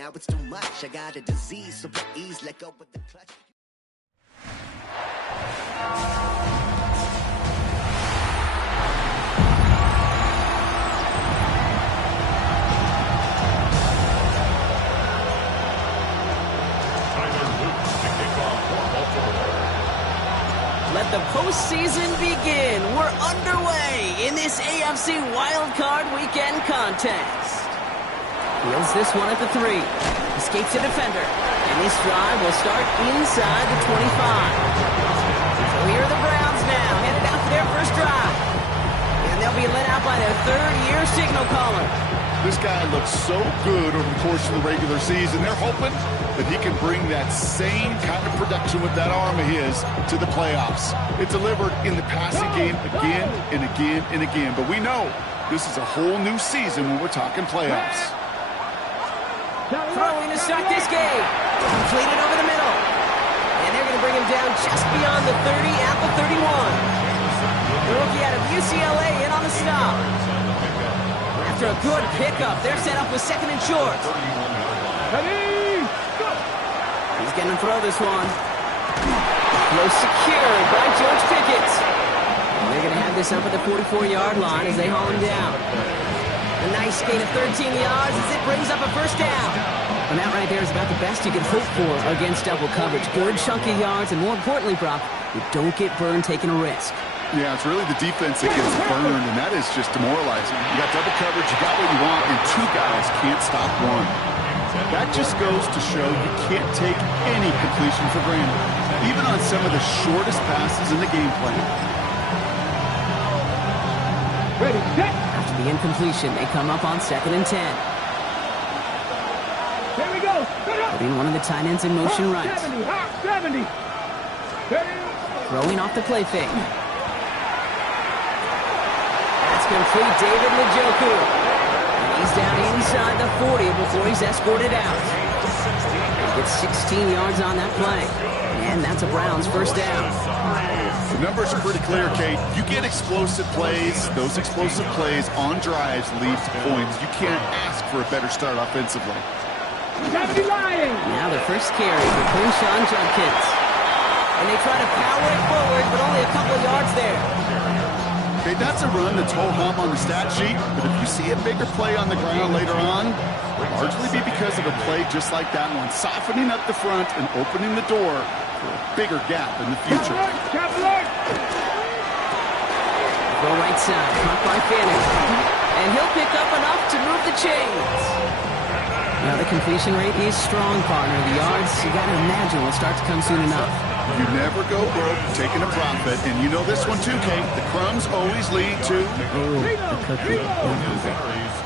now it's too much. I got a disease, so please let go with the clutch. Let the postseason begin. We're underway in this AFC Wildcard Weekend contest. Wheels this one at the 3. Escapes a defender. And this drive will start inside the 25. So here are the Browns now, headed out for their first drive. And they'll be led out by their third-year signal caller. This guy looks so good over the course of the regular season. They're hoping that he can bring that same kind of production with that arm of his to the playoffs. It delivered in the passing game again and again and again. But we know this is a whole new season when we're talking playoffs. Throwing to start this game. Completed over the middle. And they're going to bring him down just beyond the 30 at the 31. The rookie out of UCLA in on the stop. After a good pickup, they're set up with second and short. He's going to throw this one. Close secured by George Pickett. And they're going to have this up at the 44-yard line as they haul him down. A nice gain of 13 yards as it brings up a first down. And that right there is about the best you can hope for against double coverage. Good chunky yards, and more importantly, Brock, you don't get burned taking a risk. Yeah, it's really the defense that gets burned, and that is just demoralizing. You got double coverage, you got what you want, and two guys can't stop one. That just goes to show you can't take any completion for granted, even on some of the shortest passes in the game plan. Ready, set. After the incompletion, they come up on 2nd and 10. Here we go. Putting one of the tight ends in motion right. 70. Throwing off the play fake. That's complete David Njoku. And he's down inside the 40 before he's escorted out. He gets 16 yards on that play. And that's a Browns first down. The numbers are pretty clear, Kate. You get explosive plays. Those explosive plays on drives lead to points. You can't ask for a better start offensively. Now the first carry for Quinshon Judkins. And they try to power it forward, but only a couple of yards there. Okay, that's a run that's ho-hum on the stat sheet, but if you see a bigger play on the ground later on, it'll largely be because of a play just like that one, softening up the front and opening the door for a bigger gap in the future. Throw right side, caught by Fanning. And he'll pick up enough to move the chains. Now the completion rate is strong, partner. The yards, you got to imagine, will start to come soon enough. You never go broke taking a profit, and you know this one too, Kate. The crumbs always lead to...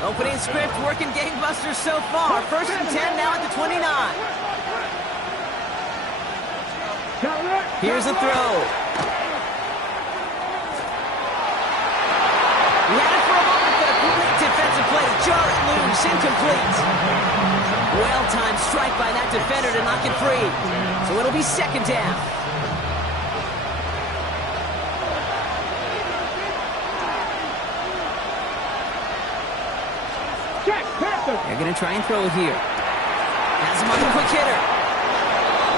Opening script working gangbusters so far. 1st and 10 now at the 29. Here's a throw. He had it for a moment, but a great defensive play to jar it loose, incomplete. Well-timed strike by that defender to knock it free. So it'll be 2nd down. They're going to try and throw it here. Has him on the quick hitter.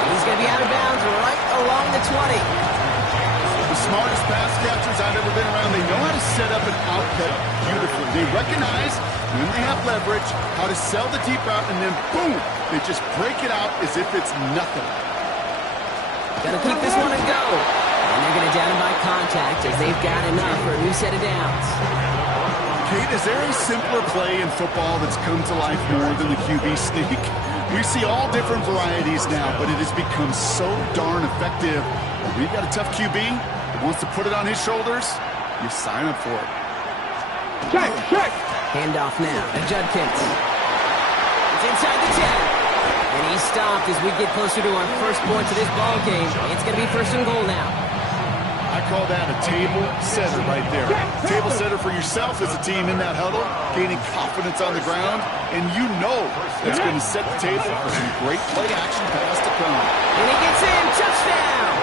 He's going to be out of bounds right along the 20. The smartest pass catchers I've ever been around, they know how to set up an outcut beautifully. They recognize when they have leverage, how to sell the deep route, and then boom, they just break it out as if it's nothing. Got to keep this one and go. And they're going to down him by contact as they've got enough for a new set of downs. Kate, is there a simpler play in football that's come to life more than the QB sneak? We see all different varieties now, but it has become so darn effective. When you've got a tough QB that wants to put it on his shoulders, you sign up for it. Check. Handoff now to Judkins. It's inside the 10. And he's stopped as we get closer to our first points of this ball game. It's going to be 1st and goal now. I call that a table setter right there. Table setter for yourself as a team in that huddle, gaining confidence on the ground, and you know that's going to set the table for some great play action pass to come. And he gets in, touchdown!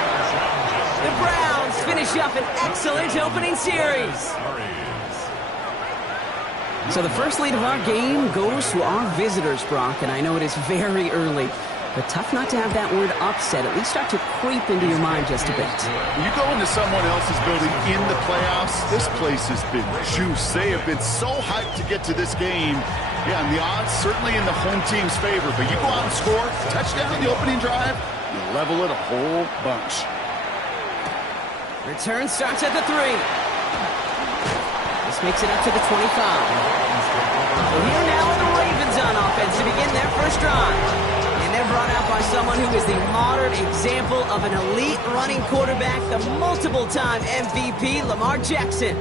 The Browns finish up an excellent opening series. So the first lead of our game goes to our visitors, Brock, and I know it is very early, but tough not to have that word upset at least start to creep into your mind just a bit. When you go into someone else's building in the playoffs, this place has been juiced. They have been so hyped to get to this game. Yeah, and the odds certainly in the home team's favor, but you go out and score, touchdown on the opening drive, you level it a whole bunch. Return starts at the 3. This makes it up to the 25. So here now are the Ravens on offense to begin their first drive. And they're brought out by someone who is the modern example of an elite running quarterback, the multiple-time MVP, Lamar Jackson.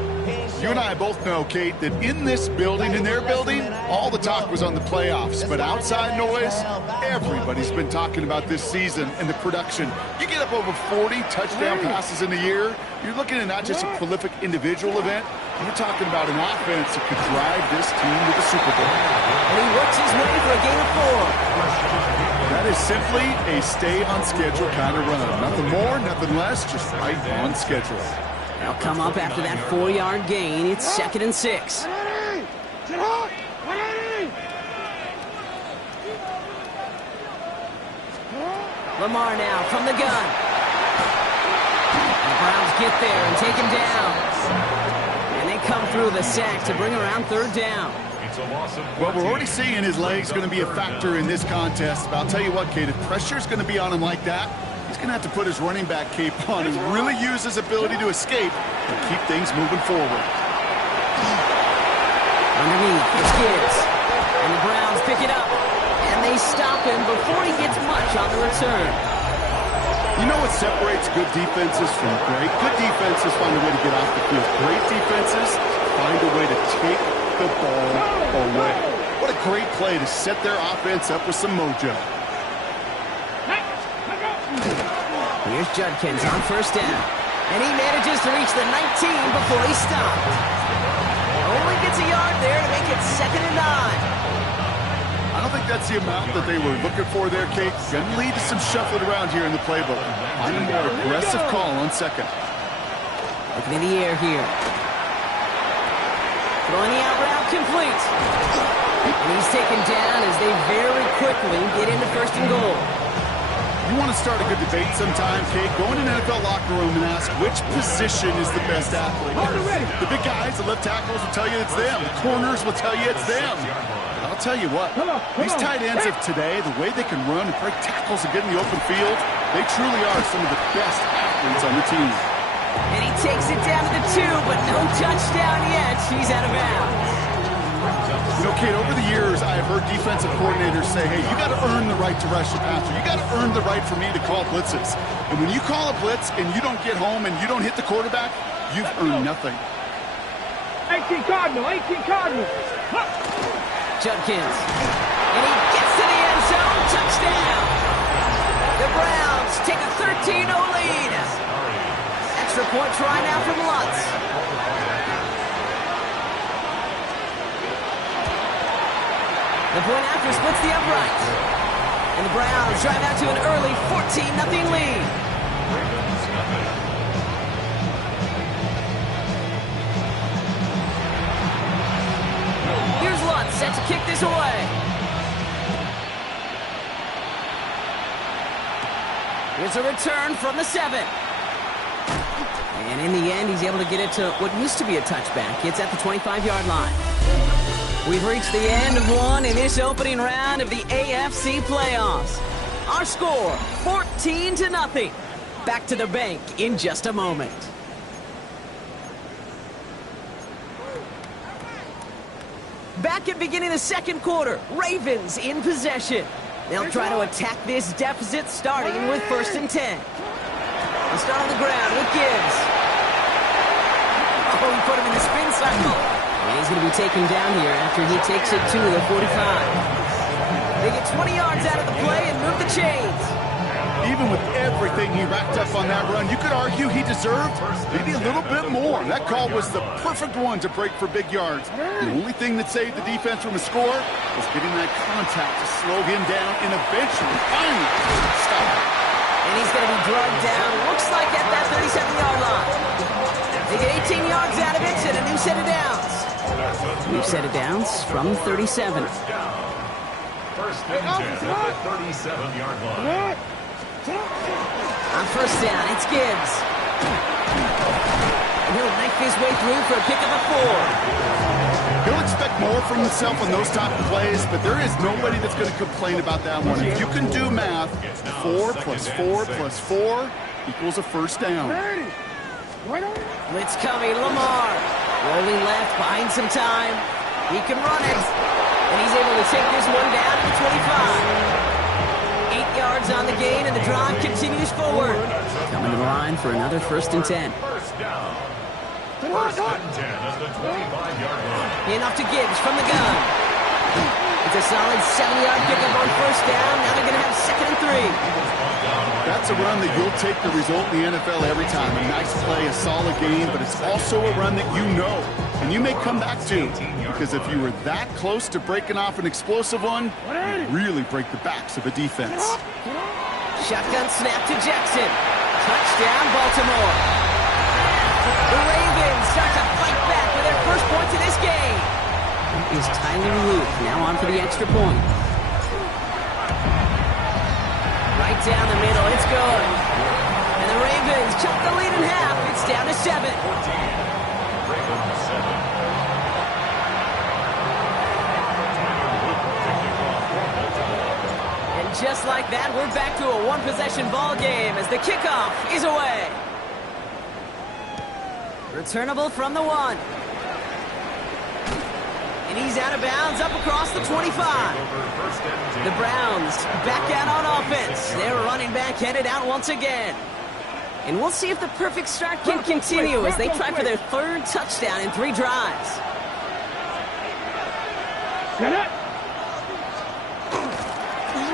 You and I both know, Kate, that in this building, in their building, all the talk was on the playoffs. But outside noise, everybody's been talking about this season and the production. You get up over 40 touchdown passes in a year, you're looking at not just a prolific individual event, you're talking about an offense that could drive this team to the Super Bowl. And he works his way for a gain of 4. That is simply a stay-on-schedule kind of run. Nothing more, nothing less, just right on schedule. They'll come up after that 4-yard gain. It's 2nd and 6. Lamar now from the gun. The Browns get there and take him down. And they come through the sack to bring around 3rd down. Well, we're already seeing his leg's going to be a factor in this contest. But I'll tell you what, Kate, if pressure's going to be on him like that, he's going to have to put his running back cape on and really use his ability to escape and keep things moving forward. Underneath, it's Gibbs. And the Browns pick it up. And they stop him before he gets much on the return. You know what separates good defenses from great? Good defenses find a way to get off the field. Great defenses find a way to take the ball away. What a great play to set their offense up with some mojo. Here's Judkins on 1st down. And he manages to reach the 19 before he stopped. Only gets a yard there to make it 2nd and 9. I don't think that's the amount that they were looking for there, Kate. Going to lead to some shuffling around here in the playbook. I'm a more aggressive call on 2nd. Looking in the air here. Throwing the out route complete. And he's taken down as they very quickly get into 1st and goal. You want to start a good debate sometime, Kate? Go in an NFL locker room and ask which position is the best athlete. The big guys, the left tackles will tell you it's them. The corners will tell you it's them. I'll tell you what, these tight ends of today, the way they can run and break tackles and get in the open field, they truly are some of the best athletes on the team. And he takes it down to the 2, but no touchdown yet. He's out of bounds. You know, Kate, over the years, I have heard defensive coordinators say, hey, you got to earn the right to rush the passer. You got to earn the right for me to call blitzes. And when you call a blitz and you don't get home and you don't hit the quarterback, you've earned nothing. 18 Cardinal, 18 Cardinal. Judkins. And he gets to the end zone. Touchdown. The Browns take a 13-0 lead. Extra point try now from Lutz. The point after splits the uprights. And the Browns drive out to an early 14-0 lead. Here's Lutz set to kick this away. Here's a return from the 7. And in the end, he's able to get it to what used to be a touchback. It's at the 25-yard line. We've reached the end of one in this opening round of the AFC playoffs. Our score, 14-0. Back to the bank in just a moment. Back at beginning of the 2nd quarter, Ravens in possession. They'll try to attack this deficit starting with 1st and 10. They'll start on the ground with Gibbs. Oh, he put him in the spin cycle. And he's going to be taken down here after he takes it to the 45. They get 20 yards out of the play and move the chains. Even with everything he racked up on that run, you could argue he deserved maybe a little bit more. That call was the perfect one to break for big yards. The only thing that saved the defense from a score was getting that contact to slow him down and eventually, finally, stop him. And he's going to be drugged down, looks like at that 37-yard line. They get 18 yards out of it and a new set of downs. New set of downs from 37. First and 10 at the 37-yard line. On first down, it's Gibbs. And he'll knife his way through for a pickup of 4. He'll expect more from himself on those type of plays, but there is nobody that's going to complain about that one. If you can do math, 4 plus 4 plus 4 equals a first down. Blitz coming, Lamar. Rolling left, buying some time. He can run it. And he's able to take this one down to the 25. 8 yards on the gain, and the drive continues forward. Coming to the line for another first and 10. First down. First and 10 at the 25-yard line. In off to Gibbs from the gun. It's a solid 7-yard pickup on first down. Now they're going to have second and 3. That's a run that you'll take the result in the NFL every time. A nice play, a solid game, but it's also a run that you know, and you may come back to, because if you were that close to breaking off an explosive one, you really break the backs of a defense. Shotgun snap to Jackson. Touchdown, Baltimore. The Ravens start to fight back with their first points of this game. It is Tyler Luke now on for the extra point. Right down the middle, it's good. And the Ravens chop the lead in half. It's down to 7. And just like that, we're back to a one-possession ball game as the kickoff is away. Returnable from the 1. And he's out of bounds up across the 25. The Browns back out on offense. Their running back headed out once again. And we'll see if the perfect start can continue as they try for their 3rd touchdown in 3 drives.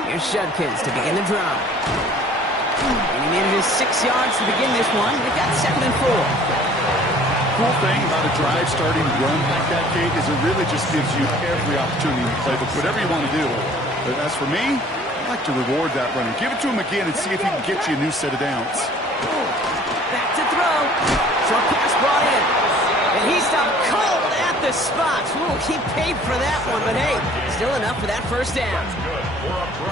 Here's Judkins to begin the drive. And he manages 6 yards to begin this one. They've got 2nd and 4. Cool thing about a drive starting run like that, Kate, is it really just gives you every opportunity in the playbook, whatever you want to do. But as for me, I like to reward that runner. Give it to him again and see if he can get you a new set of downs. Back to throw. Short pass brought in. And he stopped cold at the spot. Ooh, he paid for that one, but hey, still enough for that first down.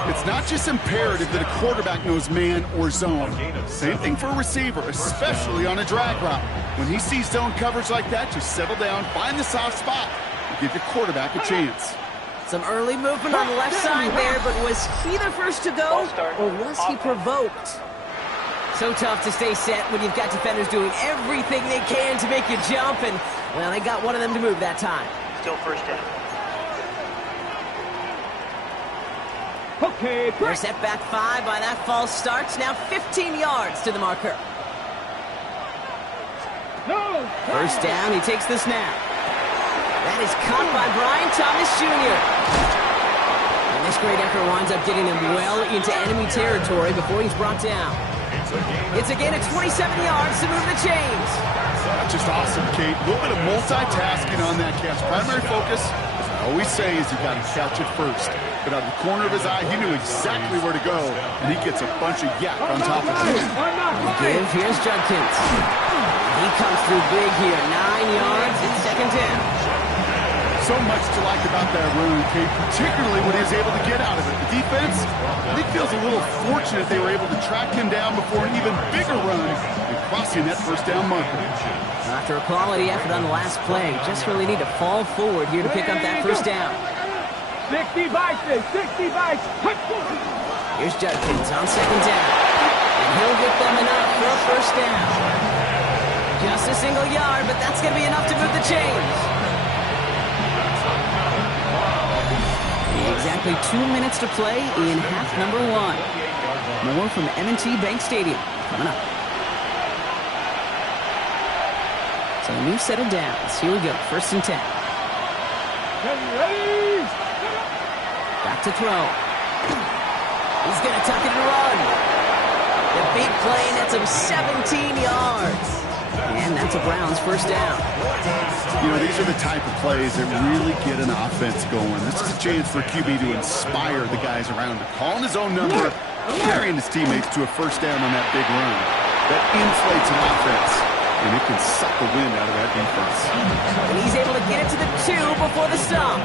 It's not just imperative that a quarterback knows man or zone. Same thing for a receiver, especially on a drag route. When he sees zone coverage like that, just settle down, find the soft spot, and give your quarterback a chance. Some early movement on the left side there, but was he the first to go, or was he provoked? So tough to stay set when you've got defenders doing everything they can to make you jump, and, well, they got one of them to move that time. Still first down. Okay, They're set back 5 by that false start. Now 15 yards to the marker. no. First down, he takes the snap. That is caught by Brian Thomas Jr. And this great effort winds up getting him well into enemy territory before he's brought down. It's a gain of 27 yards to move the chains. That's just awesome, Kate. A little bit of multitasking on that catch. Primary focus, as I always say, is you got to catch it first. But out of the corner of his eye, he knew exactly where to go, and he gets a bunch of yak on top of it. Give, here's Judkins. He comes through big here. 9 yards and 2nd down. So much to like about that run, Kate, particularly when he was able to get out of it. The defense, I think, feels a little fortunate they were able to track him down before an even bigger run and crossing that first down marker. After a quality effort on the last play, just really need to fall forward here to pick up that first down. 60 bites, 60 bites. Here's Judkins on 2nd down. And he'll get them enough for a first down. Just a single yard, but that's going to be enough to move the chains. Exactly 2 minutes to play in half number 1. More from M&T Bank Stadium coming up. So a new set of downs. Here we go. 1st and 10. Back to throw. He's going to tuck it and run. The big play nets him 17 yards. And that's a Browns first down. You know, these are the type of plays that really get an offense going. This is a chance for QB to inspire the guys around him. Calling his own number, carrying his teammates to a first down on that big run. That inflates an offense. and it can suck the wind out of that defense. And he's able to get it to the 2 before the stop.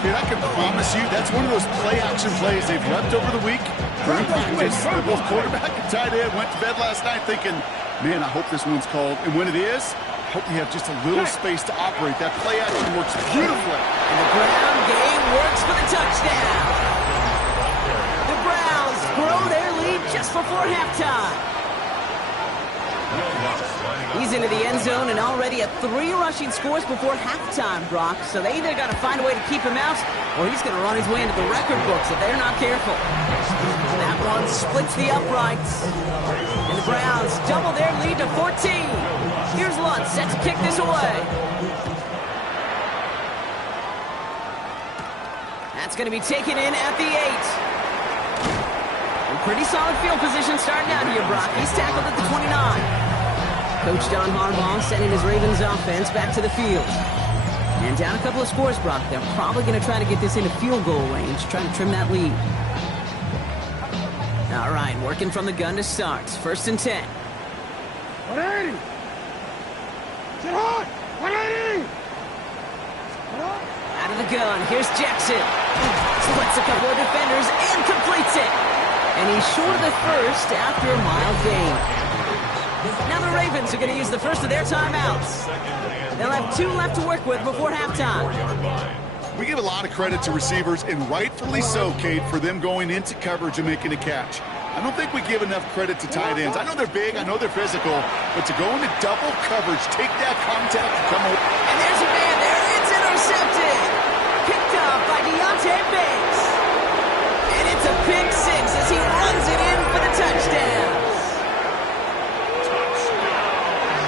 Kid, I can promise you that's one of those play-action plays they've left over the week. During practice, both quarterback and tight end went to bed last night thinking, man, I hope this one's called. And when it is, I hope you have just a little space to operate. That play-action works beautifully. And the ground game works for the touchdown. The Browns grow their lead just before halftime. He's into the end zone and already at 3 rushing scores before halftime, Brock. So they either got to find a way to keep him out, or he's going to run his way into the record books if they're not careful. That one splits the uprights. And the Browns double their lead to 14. Here's Lutz set to kick this away. That's going to be taken in at the 8. Pretty solid field position starting out here, Brock. He's tackled at the 29. Coach John Harbaugh sending his Ravens offense back to the field. And down a couple of scores, Brock. They're probably going to try to get this into field goal range, trying to trim that lead. All right, working from the gun to start. 1st and 10. 180. Sit hard. 180. Out of the gun, here's Jackson. Splits a couple of defenders and completes it. And he's short of the first after a mild gain. Now the Ravens are going to use the first of their timeouts. They'll have 2 left to work with before halftime. We give a lot of credit to receivers, and rightfully so, Kate, for them going into coverage and making a catch. I don't think we give enough credit to tight ends. I know they're big, I know they're physical, but to go into double coverage, take that contact, and come over. And there's a man there. It's intercepted. Picked up by Deontay Banks. And it's a pick 6 as he runs it in for the touchdown.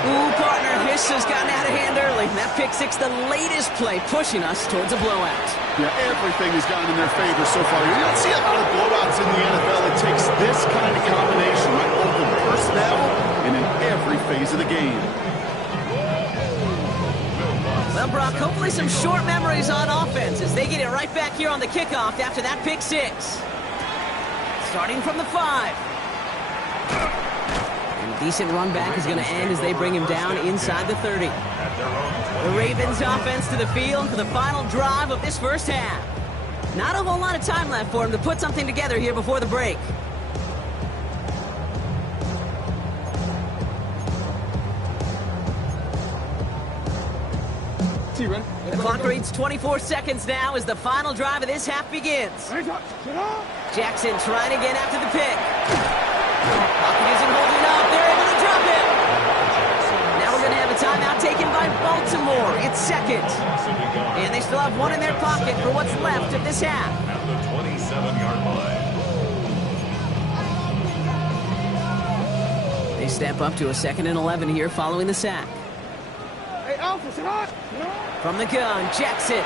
Ooh, partner, Hiss has gotten out of hand early. And that pick 6, the latest play, pushing us towards a blowout. Yeah, everything has gone in their favor so far. You don't see a lot of blowouts in the NFL. It takes this kind of combination, right? Both in personnel and in every phase of the game. Well, Brock, hopefully some short memories on offense as they get it right back here on the kickoff after that pick 6. Starting from the 5. And a decent run back is going to end as they bring him down inside the 30. The Ravens offense to the field for the final drive of this first half. Not a whole lot of time left for him to put something together here before the break. The clock reads 24 seconds now as the final drive of this half begins. Jackson trying to get after the pick. Pocket isn't holding up. They're able to drop him. Now we're going to have a timeout taken by Baltimore. It's 2nd. And they still have 1 in their pocket for what's left of this half. At the 27-yard line. They step up to a 2nd and 11 here following the sack. Hey, Alpha, sit hard. From the gun, Jackson.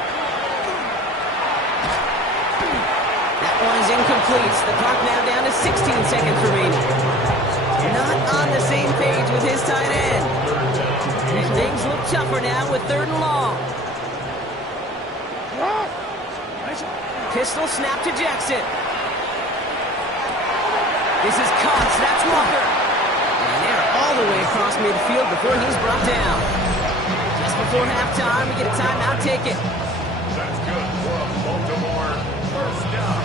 That one is incomplete. The clock now down to 16 seconds remaining. Not on the same page with his tight end. And things look tougher now with 3rd and long. Pistol snap to Jackson. This is caught. That's Walker. And they're all the way across midfield before he's brought down. Before halftime, we get a timeout taken. That's good for a Baltimore first down.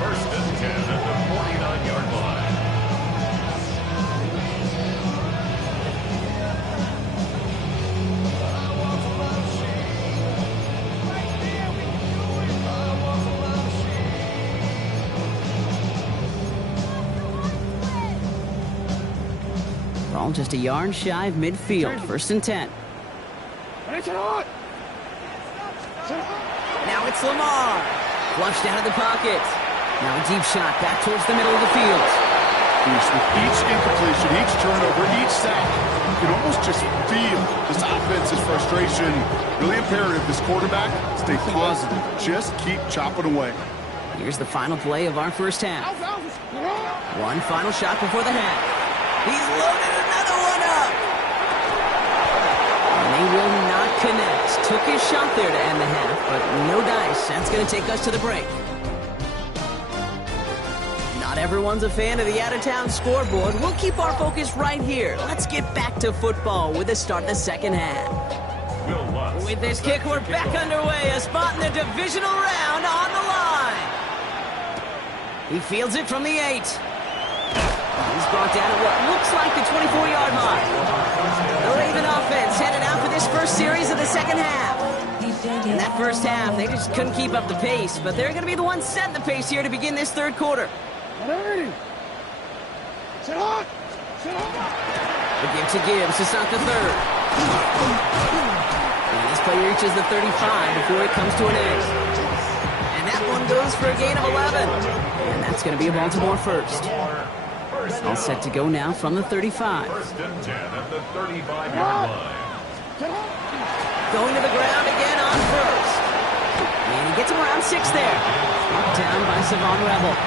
1st and 10 at the 49-yard line. Ball just a yard shy of midfield. 1st and 10. Now it's Lamar. Flushed out of the pocket. Now a deep shot back towards the middle of the field. With each incompletion, each turnover, each sack, you can almost just feel this offense's frustration. Really imperative, this quarterback, stay positive. Just keep chopping away. Here's the final play of our first half. One final shot before the half. He's loaded another one up. And they will not connect. Took his shot there to end the half, but no dice. That's going to take us to the break. Not Everyone's a fan of the out-of-town scoreboard. We'll keep our focus right here. Let's get back to football with the start of the second half. Will Lutz. With this kick, we're back underway. A spot in the divisional round on the line. He fields it from the 8. He's brought down at what looks like the 24-yard line. The Raven offense headed out for this first series of the second half. In that first half, they just couldn't keep up the pace, but they're going to be the ones setting the pace here to begin this third quarter. Sit hot! Sit hot! The give to Gibbs to start the third. And this play reaches the 35 before it comes to an end. And that one goes for a gain of 11. And that's going to be a Baltimore first. All set to go now from the 35. First and 10 at the 35-yard line. Going to the ground again on first. And he gets him around 6 there. Knocked down by Savon Rebel.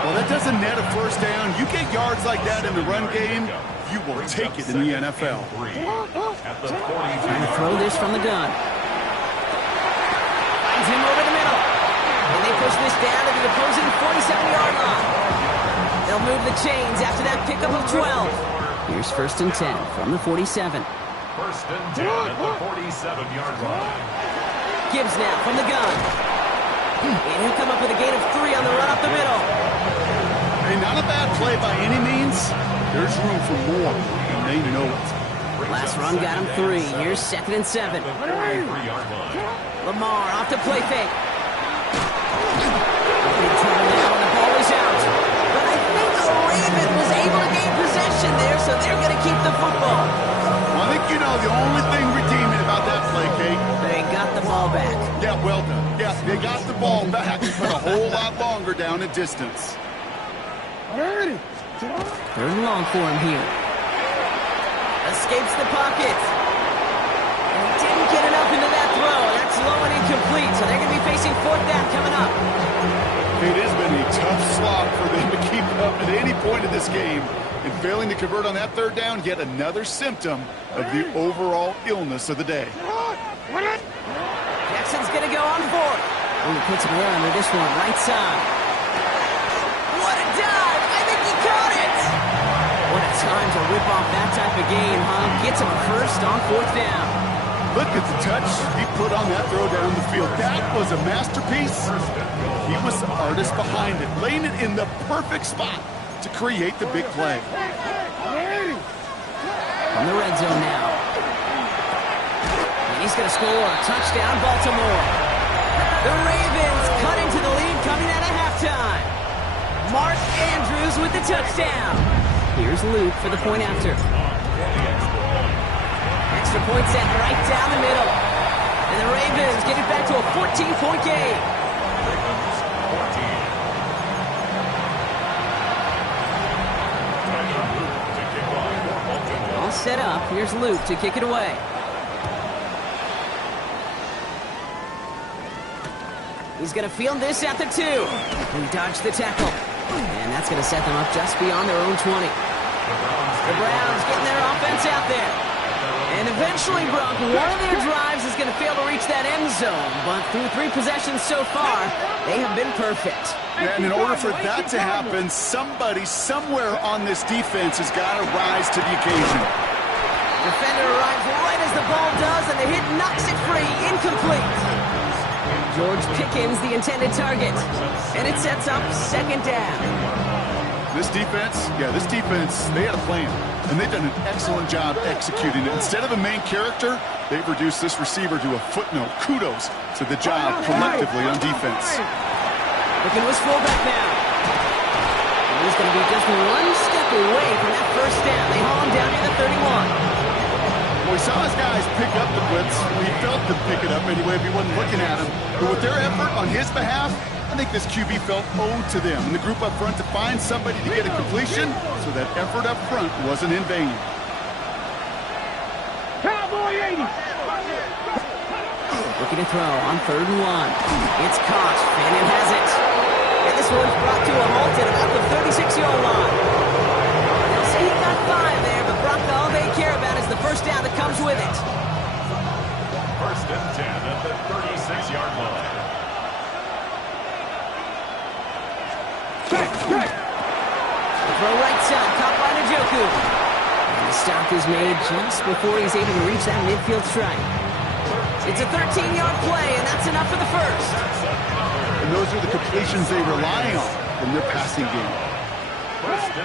Well, that doesn't net a first down. You get yards like that in the run game, you will take it in the NFL. At the 40. Trying to throw this from the gun. Finds him over the middle. And they push this down to the opposing 47-yard line. They'll move the chains after that pickup of 12. Here's first and 10 from the 47. First and 10 at the 47-yard line. Gibbs now from the gun. And he'll come up with a gain of 3 on the run up the middle. Hey, not a bad play by any means. There's room for more, and they know it. Last run got him 3. Here's second and 7. 43-yard line. Lamar off to play fake. Big trouble now, and the ball is out. But I think the Raven was able to gain possession there, so they're going to keep the football. Well, I think you know the only thing redeeming about that play, Kate. They got the ball back. Yeah, well done. Yeah, they got the ball back, but a whole lot longer down in distance. Third and long for him here. Escapes the pocket. And he didn't get enough into that throw. That's low and incomplete, so they're going to be facing fourth down coming up. It has been a tough slog for them to keep up at any point in this game. And failing to convert on that third down, yet another symptom of the overall illness of the day. Jackson's going to go on fourth. Oh, he puts him there under this one, right side. What a dive! I think he caught it! What a time to rip off that type of gain, huh? Gets him a first on fourth down. Look at the touch he put on that throw down the field. That was a masterpiece. He was the artist behind it, laying it in the perfect spot to create the big play. From the red zone now. And he's going to score a touchdown, Baltimore. The Ravens cut into the lead coming out of halftime. Mark Andrews with the touchdown. Here's Luke for the point after. Extra point set right down the middle. And the Ravens get it back to a 14-point game. All set up. Here's Luke to kick it away. He's going to field this at the 2. He dodged the tackle. And that's going to set them up just beyond their own 20. The Browns getting their offense out there. And eventually, Brock, one of their drives is going to fail to reach that end zone. But through 3 possessions so far, they have been perfect. And in order for that to happen, somebody somewhere on this defense has got to rise to the occasion. Defender arrives right as the ball does, and the hit knocks it free. Incomplete. George Pickens, the intended target. And it sets up second down. This defense, they had a plan. And they've done an excellent job executing it. Instead of a main character, they've reduced this receiver to a footnote. Kudos to the job collectively on defense. Looking to his fullback now. And he's going to be just one step away from that first down. They haul him down to the 31. Well, we saw his guys pick up the blitz. We felt them pick it up anyway if he wasn't looking at him. But with their effort on his behalf, I think this QB felt owed to them and the group up front to find somebody to get a completion, so that effort up front wasn't in vain. Cowboy 80! Looking to throw on 3rd and 1. It's caught. Fannin has it. And this one's brought to a halt at about the 36-yard line. They'll say he got 5 there, but Brock, all they care about is the first down that comes with it. First and 10 at the 36-yard line. Check! Throw right side, caught by Njoku. And the stop is made just before he's able to reach that midfield strike. It's a 13-yard play, and that's enough for the first. And those are the completions they rely on from their passing game.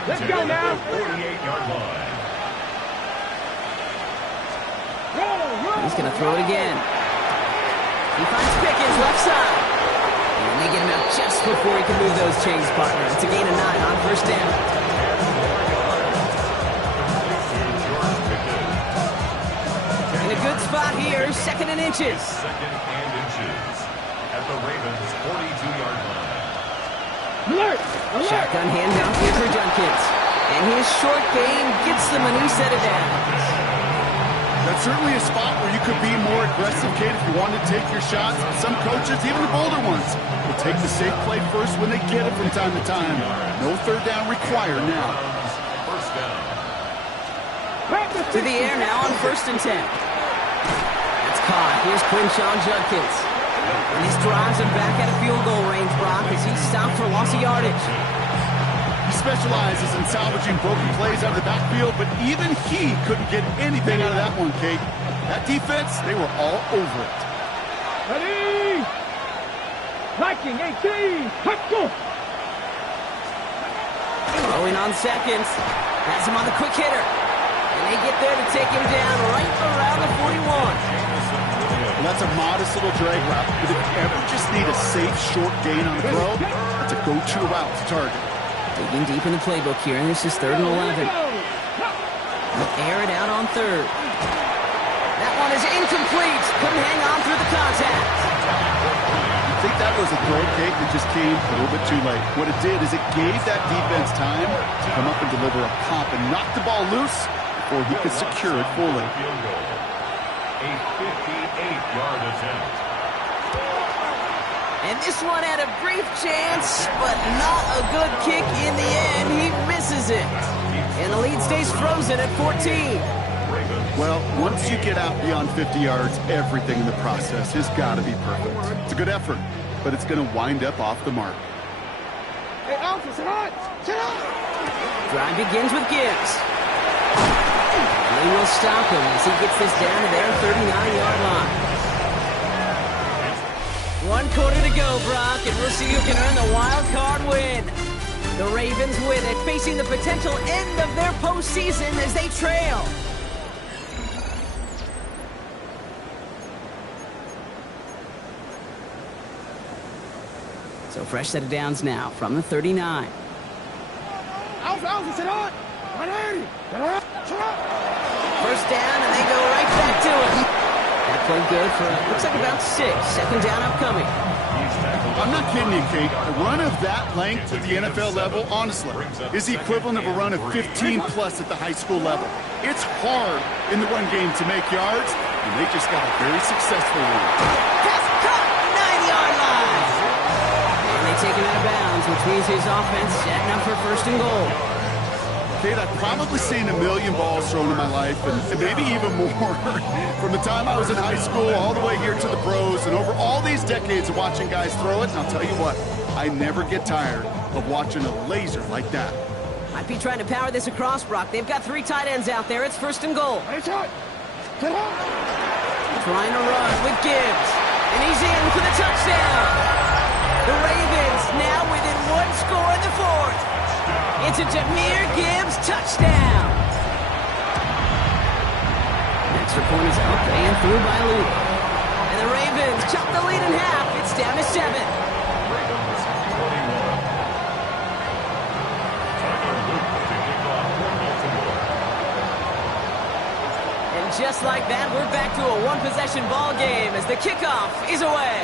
Let's go now. 48-yard line. He's going to throw it again. He finds Pickens left side. And they get him out just before he can move those chains, partner. It's a gain of 9 on first down. In a good spot here, 2nd and inches. 2nd and inches at the Ravens' 42-yard line. Alert! Alert! Shotgun handoff here for Junkins. And his short game gets them a new set of downs. That's certainly a spot where you could be more aggressive, Kate, if you wanted to take your shots. Some coaches, even the bolder ones, will take the safe play first when they get it from time to time. No third down required now. First down. To the air now on 1st and 10. That's caught. Here's Quinshawn Judkins. And this drives him back out of field goal range, Brock, as he stopped for loss of yardage. He specializes in salvaging broken plays out of the backfield, but even he couldn't get anything out of that one, Kate. That defense, they were all over it. Ready! Viking 18! Let's go! Throwing on seconds. Has him on the quick hitter. And they get there to take him down right around the 41. Well, that's a modest little drag route, but if you ever just need a safe, short gain on the throw, that's a go-to route to target. Digging deep in the playbook here, and this is 3rd and 11. They'll air it out on 3rd. That one is incomplete. Couldn't hang on through the contact. I think that was a throw, Kate, that just came a little bit too late. What it did is it gave that defense time to come up and deliver a pop and knock the ball loose before he could secure it fully. Field goal. A 58-yard attempt. And this one had a brief chance, but not a good kick in the end. He misses it. And the lead stays frozen at 14. Well, once you get out beyond 50 yards, everything in the process has got to be perfect. It's a good effort, but it's going to wind up off the mark. Hey, Alpha, sit on! Sit on! Drive begins with Gibbs. They will stop him as he gets this down to their 39-yard line. 1 quarter to go, Brock, and we'll see who can earn the wild card win. The Ravens win it, facing the potential end of their postseason as they trail. So fresh set of downs now from the 39. Alpha, sit on! 180! First down, and they go right back to it. That played good for, looks like about 6. 2nd down upcoming. I'm not kidding you, Kate. A run of that length at the NFL level, honestly, is the equivalent of a run of 15-plus at the high school level. It's hard in the run game to make yards, and they just got a very successful one. Pass cut, 9-yard line. And they take him out of bounds, which means his offense setting up for 1st and goal. Kate, I've probably seen a million balls thrown in my life, and maybe even more. From the time I was in high school all the way here to the pros, and over all these decades of watching guys throw it, and I'll tell you what, I never get tired of watching a laser like that. Might be trying to power this across, Brock. They've got 3 tight ends out there. It's 1st and goal. Hey, sit on! Sit on! Trying to run with Gibbs. And he's in for the touchdown. The Ravens now within 1 score in the 4th. It's a Jahmyr Gibbs touchdown. Extra point is up and through by Luke. And the Ravens chop the lead in half. It's down to 7. Ravens 21. Tyler Luke to kick off for Baltimore. And just like that, we're back to a 1-possession ball game as the kickoff is away.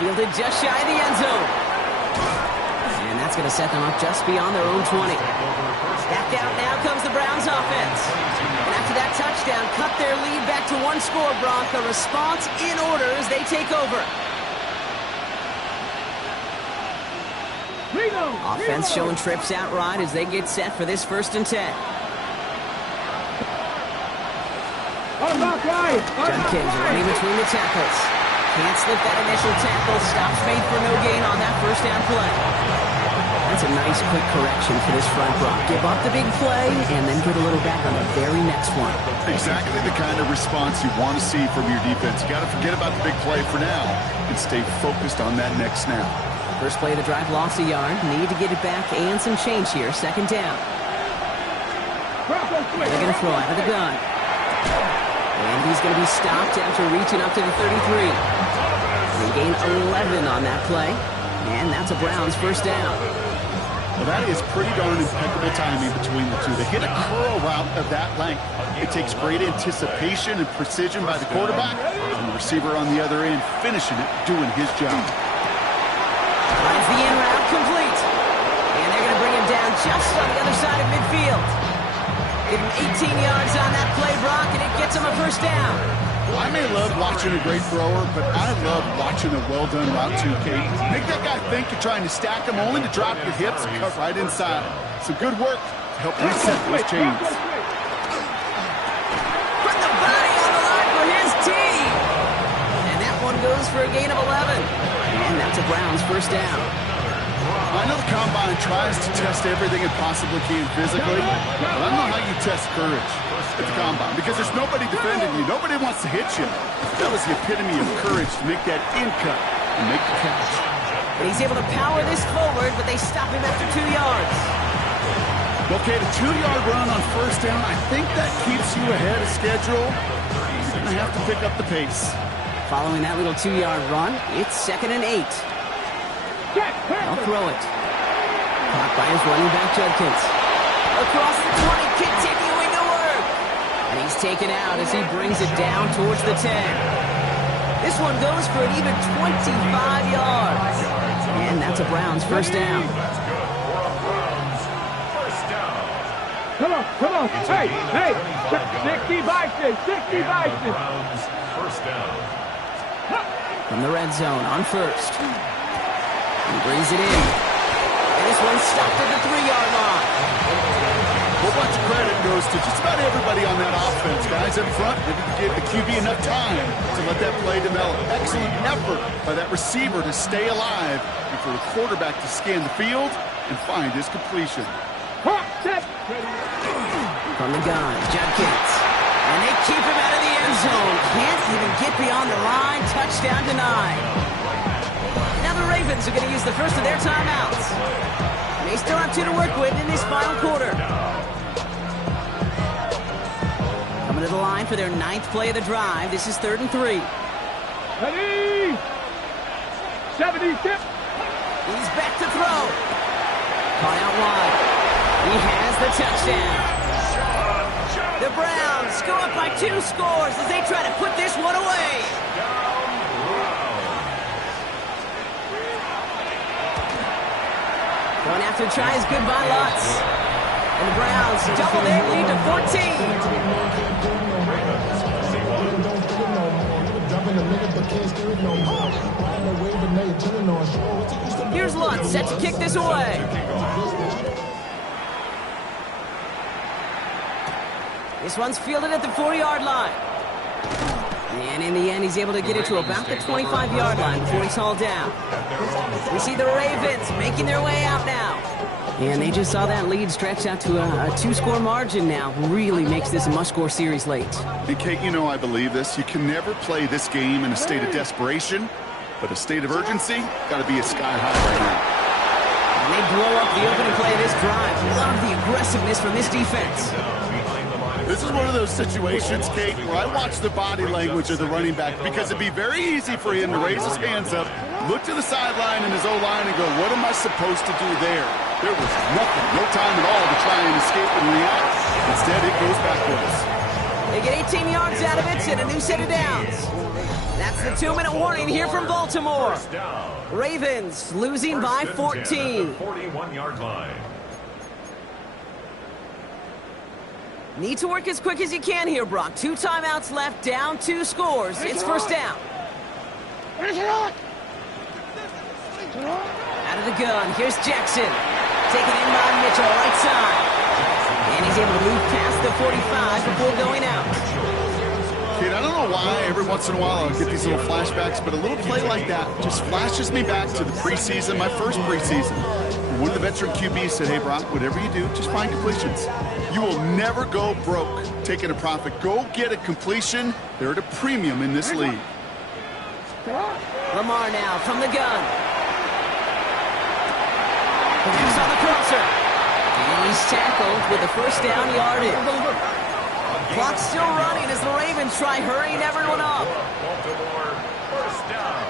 Fielded just shy of the end zone. And that's going to set them up just beyond their own 20. Back out now comes the Browns offense. And after that touchdown, cut their lead back to 1 score, Brock. A response in order as they take over. Offense showing trips out right as they get set for this 1st and 10. Junkins running between the tackles. Can't slip that initial tackle. Stops made for no gain on that 1st down play. That's a nice quick correction for this front row. Give up the big play and then get a little back on the very next one. Exactly the kind of response you want to see from your defense. You got to forget about the big play for now and stay focused on that next snap. First play of the drive, lost a yard. Need to get it back and some change here. Second down. They're going to throw out of the gun. And he's going to be stopped after reaching up to the 33. They gain 11 on that play. And that's a Browns first down. Well, that is pretty darn impeccable timing between the two. To hit a curl route of that length, it takes great anticipation and precision by the quarterback, and the receiver on the other end finishing it, doing his job. Finds the in route complete. And they're going to bring him down just on the other side of midfield. Give him 18 yards on that play, Brock, and it gets him a first down. I may love watching a great thrower, but I love watching a well-done route too, Kate. Make that guy think you're trying to stack him only to drop your hips and cut right inside. Some good work to help reset those chains. Put the body on the line for his team. And that one goes for a gain of 11. And that's a Browns first down. I know the Combine tries to test everything it possibly can physically, but I don't know how you test courage at the Combine, because there's nobody defending you. Nobody wants to hit you. That was the epitome of courage to make that in cut and make the catch. And he's able to power this forward, but they stop him after 2 yards. Okay, the 2-yard run on first down, I think that keeps you ahead of schedule. You're going to have to pick up the pace. Following that little 2-yard run, it's 2nd and 8. I'll throw it. Caught by his running back, Judkins. Across the 20, continuing to work. And he's taken out as he brings it down towards the 10. This one goes for an even 25 yards. And that's a Browns first down. Come on. Hey. 60 Bison. First down. From the red zone on first. He brings it in. And this one's stopped at the 3-yard line. A whole bunch of credit goes to just about everybody on that offense. Guys up front, they didn't give the QB enough time to let that play develop. Excellent effort by that receiver to stay alive and for the quarterback to scan the field and find his completion. From the gun, Judkins. And they keep him out of the end zone. Can't even get beyond the line. Touchdown denied. Now the Ravens are going to use the first of their timeouts. And they still have 2 to work with in this final quarter. Coming to the line for their 9th play of the drive. This is 3rd and 3. Ready? 70 tip. He's back to throw. Caught out wide. He has the touchdown. The Browns go up by 2 scores as they try to put this one away. Going after try is good by Lutz. And the Browns double their lead to 14. Here's Lutz set to kick this away. This one's fielded at the 4-yard line. And in the end, he's able to get it to about the 25-yard line before he's hauled down. We see the Ravens making their way out now. And they just saw that lead stretch out to a 2-score margin now. Really makes this a must-score series late. And Kate, you know I believe this. You can never play this game in a state of desperation, but a state of urgency got to be a sky high right now. And they blow up the opening play of this drive. Love the aggressiveness from this defense. This is one of those situations, Kate, where I watch the body language of the running back, because it'd be very easy for him to raise his hands up, look to the sideline and his O-line and go, what am I supposed to do there? There was nothing, no time at all to try and escape and react. Instead, it goes backwards. They get 18 yards out of it and a new set of downs. That's the 2-minute warning here from Baltimore. Ravens losing by 14. 41-yard line. Need to work as quick as you can here, Brock. 2 timeouts left, down 2 scores. It's first down. Out of the gun, here's Jackson. Taken in by Mitchell, right side. And he's able to move past the 45 before going out. Kate, I don't know why every once in a while I'll get these little flashbacks, but a little play like that just flashes me back to the preseason, my first preseason. One of the veteran QBs said, hey, Brock, whatever you do, just find completions. You will never go broke taking a profit. Go get a completion. They're at a premium in this league. Lamar now from the gun. He's on the crosser. And he's tackled with a first down yardage. Clock's still running as the Ravens try hurrying everyone up. Baltimore, first down.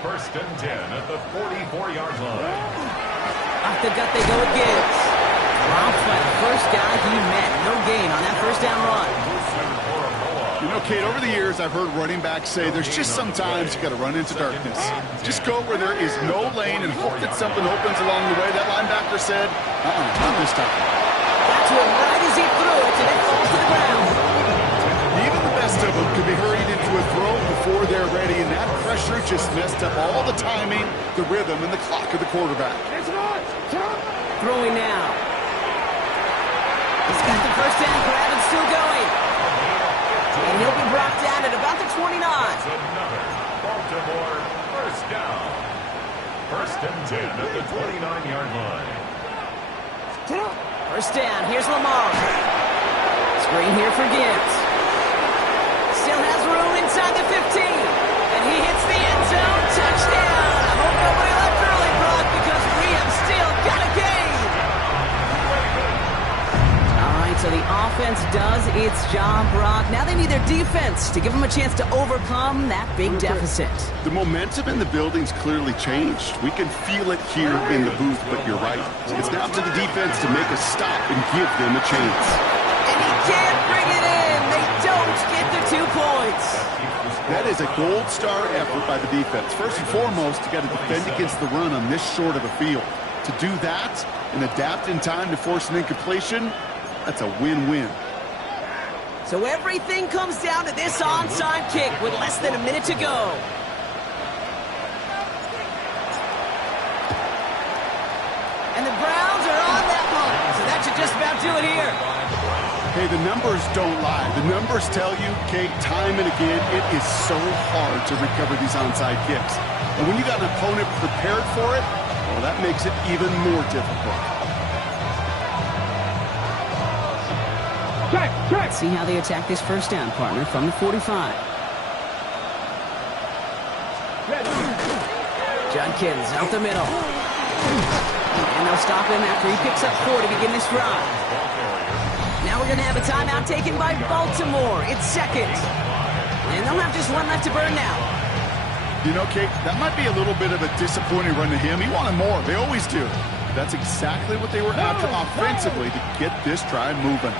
First and 10 at the 44-yard line. Off the gut they go again. Dropped by the first guy he met. No gain on that first down run. You know, Kate, over the years, I've heard running backs say there's just sometimes you got to run into darkness. Just go where there is no lane and hope that something opens along the way. That linebacker said, not this time. Got to him right as he threw it, and it falls to the ground. Even the best of them could be hurried into a throw before they're ready, and that pressure just messed up all the timing, the rhythm, and the clock of the quarterback. Throwing now. He's got the first down grab and still going. And he'll be brought down at about the 29. Another Baltimore first down. First and 10 at the 29-yard line. First down, here's Lamar. Screen here for Gibbs. Still has room inside the 15. And he hits the end zone. Touchdown. I hope nobody left early, Brock, because we have still got a game. All right, so the offense does its job, Brock. Now they need their defense to give them a chance to overcome that big deficit. The momentum in the building's clearly changed. We can feel it here in the booth, but you're right. It's now to the defense to make a stop and give them a chance. And he can't bring it in. They don't get the 2 points. That is a gold star effort by the defense. First and foremost, you got to defend against the run on this short of a field. To do that and adapt in time to force an incompletion, that's a win-win. So everything comes down to this onside kick with less than a minute to go. And the Browns are on that one, so that should just about do it here. Hey, the numbers don't lie. The numbers tell you, Kate, time and again, it is so hard to recover these onside kicks. And when you got an opponent prepared for it, well, that makes it even more difficult. Let's see how they attack this first down, partner, from the 45. Judkins out the middle. And they'll stop him after he picks up 4 to begin this drive. Now we're going to have a timeout taken by Baltimore. It's second. And they'll have just one left to burn now. You know, Kate, that might be a little bit of a disappointing run to him. He wanted more. They always do. That's exactly what they were after offensively to get this drive moving.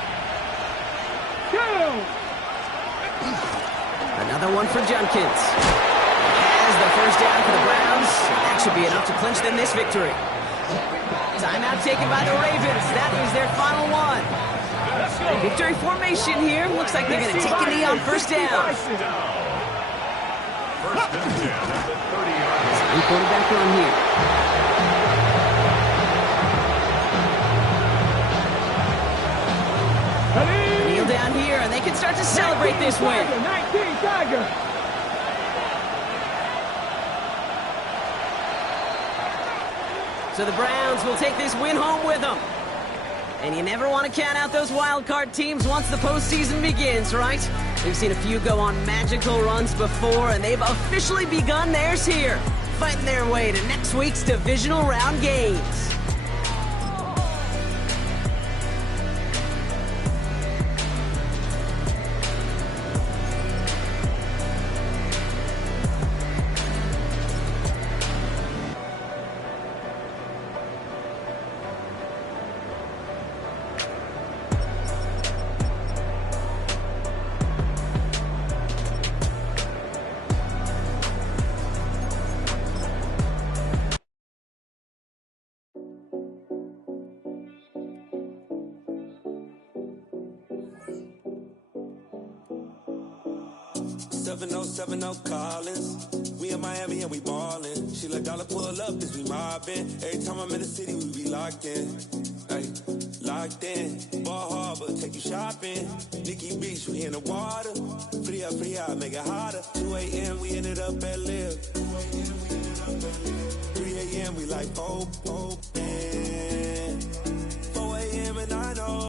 Another one for Judkins. Has the first down for the Browns. That should be enough to clinch them this victory. Timeout taken by the Ravens. That is their final one. Victory formation here. Looks like they're going to take a knee on first down. First and 10 at the 30-yard line. Quarterback run here. Kneel down here, and they can start to celebrate this win. 19 Tiger. So the Browns will take this win home with them. And you never want to count out those wild card teams once the postseason begins, right? We've seen a few go on magical runs before, and they've officially begun theirs here, fighting their way to next week's divisional round games. Collins. We in Miami and we ballin'. She let dollar pull up as we mobbin'. Every time I'm in the city, we be locked in. Ay, locked in. Ball Harbor, take you shopping. Nikki Beach, we in the water. Fria, make it hotter. 2 a.m. we ended up at Live. 3 a.m. we like, oh, oh, yeah.